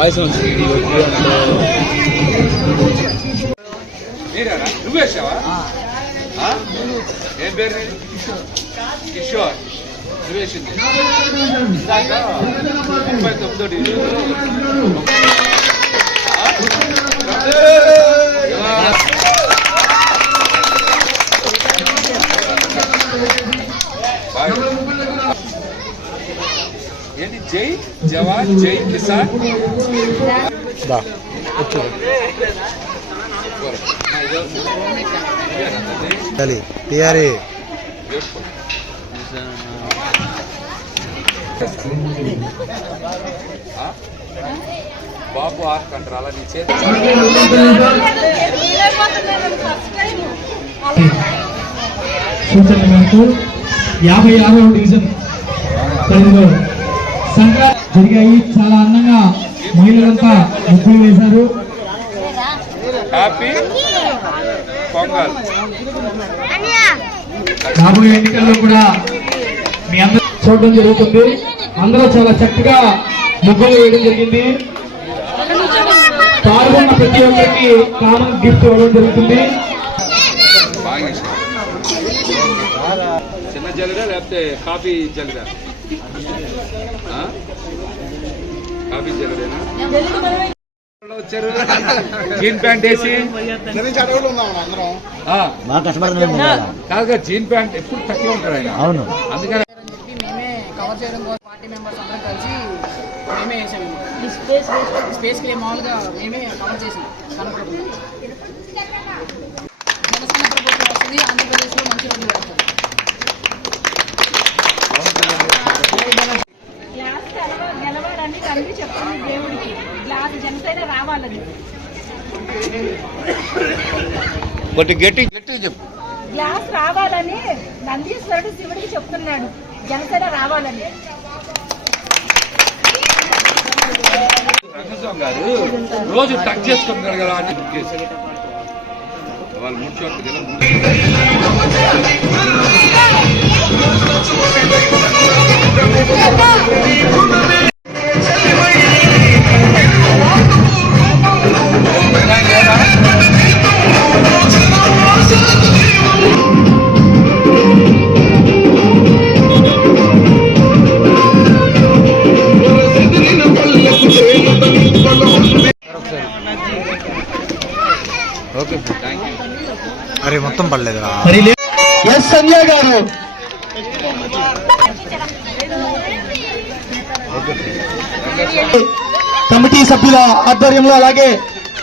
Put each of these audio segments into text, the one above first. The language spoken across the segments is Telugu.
వాయిస్ నువ్వేసావా ఏం పేరు కిషోర్ నువ్వేసింది ముప్పై తొమ్మిది జై జవాన్ జై కిసాన్ టిఆర్ఏ బాబు ఆర్క్ అంటారు అలా నీ చేతి సూచన మేరకు యాభై ఆరవ డివిజన్ పరిధిలో సంక్రాంతి జరిగాయి. చాలా అందంగా మహిళలంతా ముగ్గులు వేశారు. రాబోయే ఎన్నికల్లో కూడా మీ అందరూ చూడడం జరుగుతుంది. అందరూ చాలా చక్కగా ముగ్గులు వేయడం జరిగింది. పాల్గొన్న ప్రతి ఒక్కరికి కామన్ గిఫ్ట్ ఇవ్వడం జరుగుతుంది. చిన్న జల్లెడ లేకపోతే కాఫీ ఆ? కాఫీ జల్లెడేనా వచ్చారు జీన్ ప్యాంట్ వేసి. ఆ, బాగా కష్టపడుతున్నాం కాదుగా జీన్ ప్యాంట్ ఎప్పుడు తక్కువ ఉంటాడు ఆయన. అవును. అందుకని చెప్పి మేమే కవర్ చేయడం కోసం పార్టీ మెంబర్స్ అందరం కలిసి మేమే వేసాము. స్పేస్కి మామూలుగా మేమే కవర్ చేసాం. కనుక్కుంటున్నాం తండ్రి చెప్తుంది దేవుడికి. గ్లాస్ జనసేన రావాలని. కొట్టి గట్టి గట్టి చెప్పు. గ్లాస్ రావాలని నందీశ్వరుడు శివుడికి చెప్తున్నాడు. జనసేన రావాలని. గారు రోజు టక్ చేసుకుంటున్నాడు కదా అని వాళ్ళు మూడు అరే మొత్తం పడలేదురా. మరి ఎస్ సంజయ్ గారు. కమిటీ సభ్యుల ఆధ్వర్యంలో అలాగే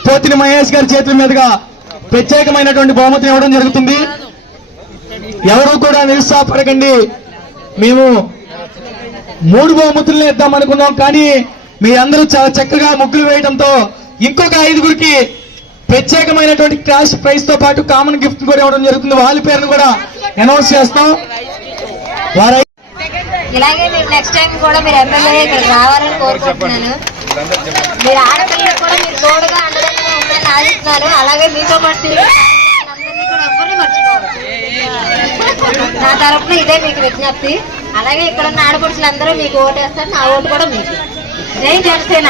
పోతిని మహేష్ గారి చేతుల మీదుగా ప్రత్యేకమైనటువంటి బహుమతిని ఇవ్వడం జరుగుతుంది. ఎవరు కూడా నిరుత్సాహపడకండి. మేము మూడు బహుమతులను ఇద్దాం అనుకున్నాం కానీ మీ అందరూ చాలా చక్కగా ముగ్గులు వేయడంతో ఇంకొక ఐదుగురికి ప్రత్యేకమైనటువంటి క్యాష్ ప్రైజ్తో పాటు కామన్ గిఫ్ట్ కూడా ఇవ్వడం జరుగుతుంది. వాళ్ళ పేరును కూడా అనౌన్స్ చేస్తాం. వారై ఇలాగే మీరు నెక్స్ట్ టైం కూడా మీరు ఎమ్మెల్యే ఇక్కడికి రావాలని కోరుకుంటున్నాను. మీరు ఆడపిల్లలకు కూడా మీరు తోడుగా అండదండగా ఉండాలని ఆశిస్తున్నాను. అలాగే మీతో పాటు నా తరపున ఇదే మీకు విజ్ఞప్తి. అలాగే ఇక్కడ ఉన్న ఆడపడుచులందరూ మీకు ఓటేస్తారు నా ఓటు కూడా మీకు జై జనసేన.